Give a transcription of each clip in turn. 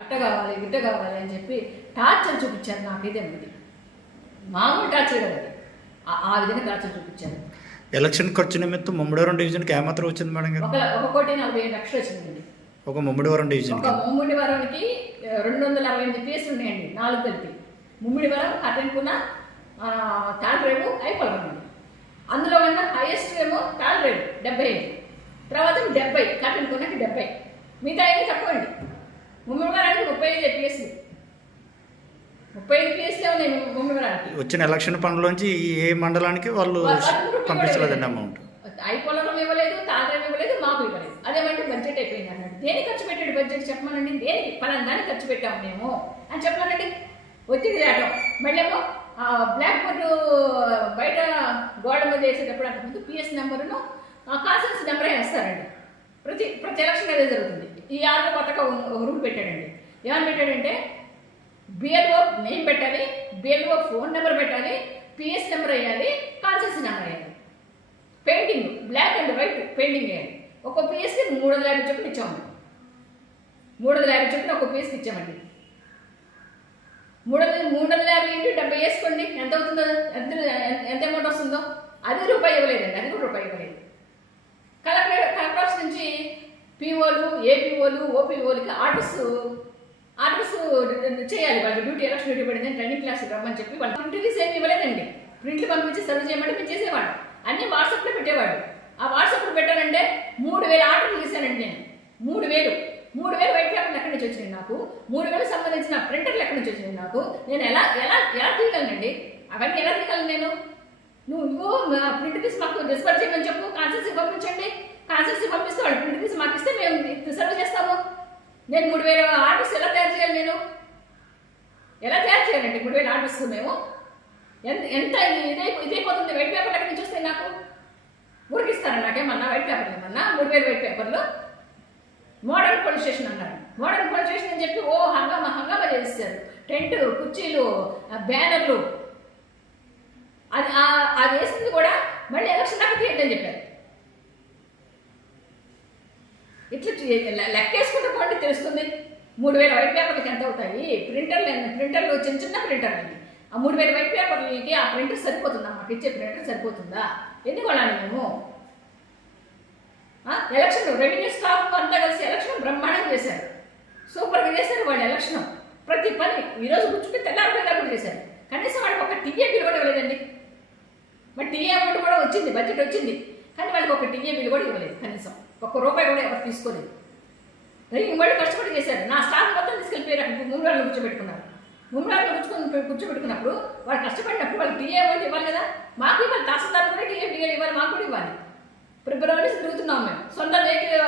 అట్ట కావాలి గిట్ట కావాలి అని చెప్పి టార్చర్ చూపించారు నాకైతే ఉంది మామూలు టార్చర్ కదా అది. ఆ- విధంగా టార్చర్ చూపించారు. ఎలక్షన్ ఖర్చు నిమిత్తం ముమ్మడివరం డివిజన్కి ఏమాత్రం వచ్చింది మేడం గారు? ఒక ఒక కోటి నలభై ఐదు లక్షలు వచ్చిందండి. ఒక ముమ్మడివరం ఒక డివిజన్కి. ముమ్మిడి వరంకి రెండు వందల అరవై ఎనిమిది పీసులు ఉన్నాయండి నాలుగు కలిపి. ముమ్మిడి వరం కట్టనుకున్న తాళరేవు అయిపోవడం అందులో ఉన్న హైయెస్ట్ ఏమో తాళరేవు డెబ్బై ఐదు. తర్వాత డెబ్బై కట్టనుకున్నకి డెబ్బై. మిగతా ఏమీ తక్కువ అండి ముమ్మిడి వరానికి ముప్పై ఐదు పీసులు ముప్పై ఐదు పీసులే ఉన్నాయి వచ్చిన ఎలక్షన్ ఈ ఏ మండలానికి వాళ్ళు పంపించలేదండి అమౌంట్. అయిపోవడం ఇవ్వలేదు తాళరేవు ఇవ్వలేదు మాకు ఇవ్వలేదు. అదేమంటే బడ్జెట్ అయిపోయింది అన్నాడు. దేనికి ఖర్చు పెట్టాడు బడ్జెట్ చెప్పమనండి? దేనికి? పలానా దానికి ఖర్చు పెట్టాము మేము అని చెప్పమనండి. ఒత్తిడి దాటం మళ్ళేమో బ్లాక్ బోర్డు బయట గోడ మీద వేసేటప్పుడు అంతకుముందు పిఎస్ నెంబరును కాన్సెన్స్ నెంబరే వేస్తారండి. ప్రతి ప్రతి ఎలక్షన్ అదే జరుగుతుంది. ఈ ఆరు కొత్తగా ఒక రూల్ పెట్టాడండి. ఏమని పెట్టాడంటే బిఎల్ఓ నేమ్ పెట్టాలి బిఎల్ఓ ఫోన్ నెంబర్ పెట్టాలి పిఎస్ నెంబర్ వేయాలి కాన్సెన్స్ నెంబర్ వేయాలి. Painting black and white painting వేయాలి. ఒక పిఎస్కి మూడు వందల యాభై చొప్పున ఇచ్చాము మూడు వందల యాభై చొప్పున ఒక పీస్కి ఇచ్చామండి. మూడు వందల మూడు వందల యాభై ఇంటి డెబ్బై వేసుకోండి. ఎంత అవుతుందో? ఎంత ఎంత అమౌంట్ వస్తుందో? అది రూపాయి ఇవ్వలేదండి. అది కూడా రూపాయి ఇవ్వలేదు. ఏపీఓలు ఓపీఓలకి ఆర్డర్స్ ఆర్డర్స్ చేయాలి. వాళ్ళు డ్యూటీ ఎలక్షన్ డ్యూటీ పడింది ట్రైనింగ్ క్లాస్ రమ్మని చెప్పి వాళ్ళు ప్రింట్స్ ఏమి ఇవ్వలేదండి. ప్రింట్లు పంపించి సర్వ్ చేయమంటే మేము చేసేవాడు అన్ని వాట్సాప్లో పెట్టేవాడు ఆ వాట్సాప్లో పెట్టానంటే మూడు వేల ఆర్డర్లు తీసానండి నేను. మూడు వేలు. మూడు వేలు వైట్ పేపర్లు ఎక్కడి నుంచి వచ్చినాయి నాకు? మూడు వేలు సంబంధించిన ప్రింటర్లు ఎక్కడి నుంచి వచ్చినాయి నాకు? నేను ఎలా ఎలా ఎలా తీయగలనండి? అవన్నీ ఎలా తీయగలను నేను? నువ్వు ప్రింట్ తీసి మాకు డిస్పర్ చేయమని చెప్పు. కాన్సెన్సీ పంపించండి. కాన్సెన్సీ పంపించండి. వాళ్ళు ప్రింట్ తీసి మాకు ఇస్తే మేము సర్వ్ చేస్తాము. నేను మూడు వేల ఆర్డర్స్ ఎలా తయారు చేయాలి నేను? ఎలా తయారు చేయాలండి మూడు వేల ఆర్డర్స్ మేము? ఎంత ఎంత ఇదే ఇదైపోతుంది? వైట్ పేపర్ ఎక్కడి నుంచి వస్తే నాకు? ఉరికిస్తారా నాకేమన్నా? వైట్ పేపర్లు ఏమన్నా? మూడు వేలు వైట్ పేపర్లు? మోడర్న్ పోలీస్ స్టేషన్ అన్నారు. మోడర్న్ పోలీస్ స్టేషన్ అని చెప్పి ఓ హంగామా హంగామా చేస్తారు టెంట్ కుర్చీలు బ్యానర్లు. అది అది వేసింది కూడా మళ్ళీ ఎలక్షన్ దాకా తీయండి అని చెప్పారు. లెక్కేసుకుంటే పోండి తెలుస్తుంది. మూడు వేల వైట్ పేపర్లకి ఎంత అవుతాయి? ప్రింటర్లు ప్రింటర్లు చిన్న చిన్న ప్రింటర్లు అండి. ఆ మూడు వేల వైట్ పేపర్లకి ఆ ప్రింటర్ సరిపోతుందా? మాకు ఇచ్చే ప్రింటర్ సరిపోతుందా? ఎన్ని కొనాలి మేము? ఎలక్షన్ రెవెన్యూ స్టాఫ్ అంతా కలిసి ఎలక్షన్ బ్రహ్మాండంగా చేశారు. సూపర్గా చేశారు వాళ్ళు ఎలక్షన్. ప్రతి పని ఈరోజు కూర్చుంటే తెల్లారిపోయేలా కూడా చేశారు. కనీసం వాళ్ళకి ఒక టీఏ బిల్ కూడా ఇవ్వలేదండి. మరి టీఏ అమౌంట్ కూడా వచ్చింది బడ్జెట్ వచ్చింది. కానీ వాళ్ళకి ఒక టీఏ బిల్ కూడా ఇవ్వలేదు కనీసం. ఒక్క రూపాయి కూడా ఎవరు తీసుకోలేదు. రైలు కష్టపడి చేశారు నా స్టాఫ్ మొత్తం తీసుకెళ్ళిపోయారు. మూడు ముంగురాళ్ళు కూర్చోబెట్టుకున్నారు. ముంగురాళ్ళు కూర్చుకుని కూర్చోబెట్టుకున్నప్పుడు వాళ్ళు కష్టపడినప్పుడు వాళ్ళు టీఏ వాళ్ళు ఇవ్వాలి కదా? మాకు ఇవ్వాలి. తహసీల్దార్ కూడా టీఏ టీఏ ఇవ్వాలి. మాకు కూడా ఇవ్వాలి. ఫిబ్రవరి తిరుగుతున్నాం మేము. సొంత వెహికల్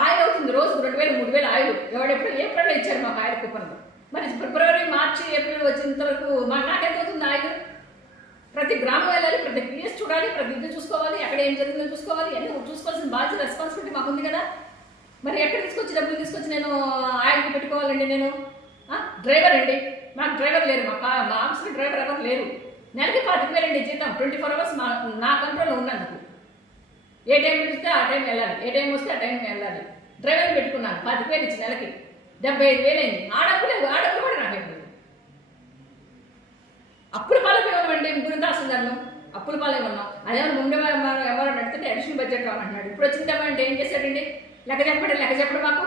ఆయిల్ అవుతుంది రోజు రెండు వేలు మూడు వేలు ఆయిల్ ఎవడెప్పుడు ఏప్రిల్లో ఇచ్చారు మాకు ఆయిల్ కూపన్లు? మరి ఫిబ్రవరి మార్చి ఏప్రిల్ వచ్చినంతవరకు మాకు నాకెంత అవుతుంది ఆయిల్ ప్రతి గ్రామం వెళ్ళాలి ప్రతి ప్లేస్ చూడాలి ప్రతి ఇది చూసుకోవాలి ఎక్కడ ఏం జరిగిందో చూసుకోవాలి అన్నీ చూసుకోవాల్సిన బాధ్యత రెస్పాన్సిబిలిటీ మాకుంది కదా? మరి ఎక్కడ తీసుకొచ్చి డబ్బులు తీసుకొచ్చి నేను ఆయిల్కి పెట్టుకోవాలండి నేను? డ్రైవర్ అండి. మాకు డ్రైవర్ లేరు. మా కా- మా ఆఫీస్లో డ్రైవర్ ఎవరు లేరు. నెలకి పాతిక వేలండి జీతం. ట్వంటీ ఫోర్ అవర్స్ మా నా కంట్రోల్లో ఉన్నందుకు. ఏ టైం పిలిస్తే ఆ టైం వెళ్ళాలి. ఏ టైం వస్తే ఆ టైం వెళ్ళాలి. డ్రైవర్ పెట్టుకున్నాను. పాతిక వేలు ఇచ్చి నెలకి. డెబ్బై ఐదు వేలు అయింది. ఆ లేదు ఆ కూడా నాకు అప్పుడు అప్పుల పాలకి ఇవ్వమండి గురించి దాసుదాన్ని అప్పుల పాలకి ఉన్నాం. అదేమో ముందు మనం ఎవరు నడుతుంటే అడిషనల్ బడ్జెట్ అంటున్నాడు ఇప్పుడు వచ్చిందేమంటే ఏం చేశాడండి? లెక్క చెప్పండి లెక్క చెప్పండి మాకు.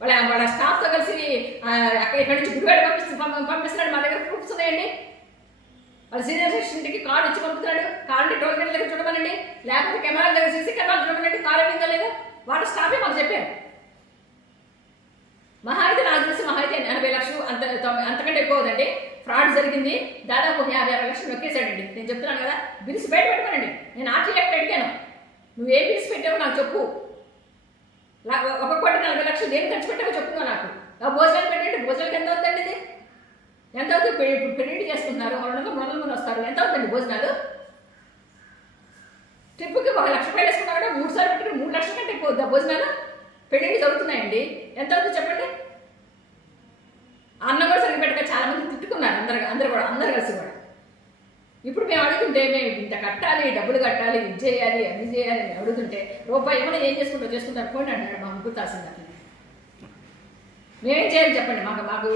వాళ్ళ వాళ్ళ స్టాఫ్తో కలిసి ఇక్కడ అక్కడ ఇక్కడి నుంచి గుడివాడ పంపిస్తు పంపిస్తున్నాడు. మా దగ్గర ప్రూఫ్స్ ఉన్నాయండి. వాళ్ళ సీనియర్ సెక్షన్కి కార్డు ఇచ్చి పంపుతున్నాడు. కార్డు టోల్ గేట్ దగ్గర చూడమనండి. లేకపోతే కెమెరా దగ్గర సీసీ కెమెరా చూడమనండి. కార్ ఏమిందో లేదో. వాళ్ళ స్టాఫే మాకు చెప్పారు. మహా అయితే నాకు తెలిసి మహా ఎనభై లక్షలు అంత అంతకంటే ఎక్కువ అవుదండి ఫ్రాడ్ జరిగింది. దాదాపు యాభై అరవై లక్షలు నొక్కేశాడండి. నేను చెప్తున్నాను కదా బిల్స్ బయట పెట్టుకోనండి. నేను ఆర్టీ యాక్ట్ అడిగాను. నువ్వు ఏ బిల్స్ పెట్టావు నాకు చెప్పు. లా- ఒక కోటి నలభై లక్షలు ఏం ఖర్చు పెట్టావో చెప్పుకో నాకు. ఆ భోజనాలు పెట్టండి భోజనాలకు ఎంత అవుతుందండి ఇది? ఎంత అవుతుంది? పె- పెళ్ళి చేసుకుంటున్నారు రెండు వందలు మూడు వందలు వస్తారు. ఎంత అవుతుంది భోజనాలు? ట్రిప్కి ఒక లక్ష రూపాయలు వేసుకున్నా కూడా మూడు సార్లు పెట్టుకుని మూడు లక్షల కంటే ఎక్కువ భోజనాలు? పెళ్ళిళ్ళు జరుగుతున్నాయండి. ఎంత అవుతుంది చెప్పండి అన్నం కూడా సరిగ్గా పెట్టక చాలా మంది తిట్టుకున్నారు అందరు అందరు కూడా అందరు కలిసి కూడా ఇప్పుడు మేము అడుగుతుంటే మేము ఇంత కట్టాలి డబ్బులు కట్టాలి ఇది చేయాలి అది చేయాలి అని అడుగుతుంటే రూపాయి ఏమైనా ఏం చేసుకుంటూ చేసుకుంటారు పోండి అంటాడు మా ముగ్గురు తహసీల్దార్ మేమేం చేయాలి చెప్పండి మాకు మాకు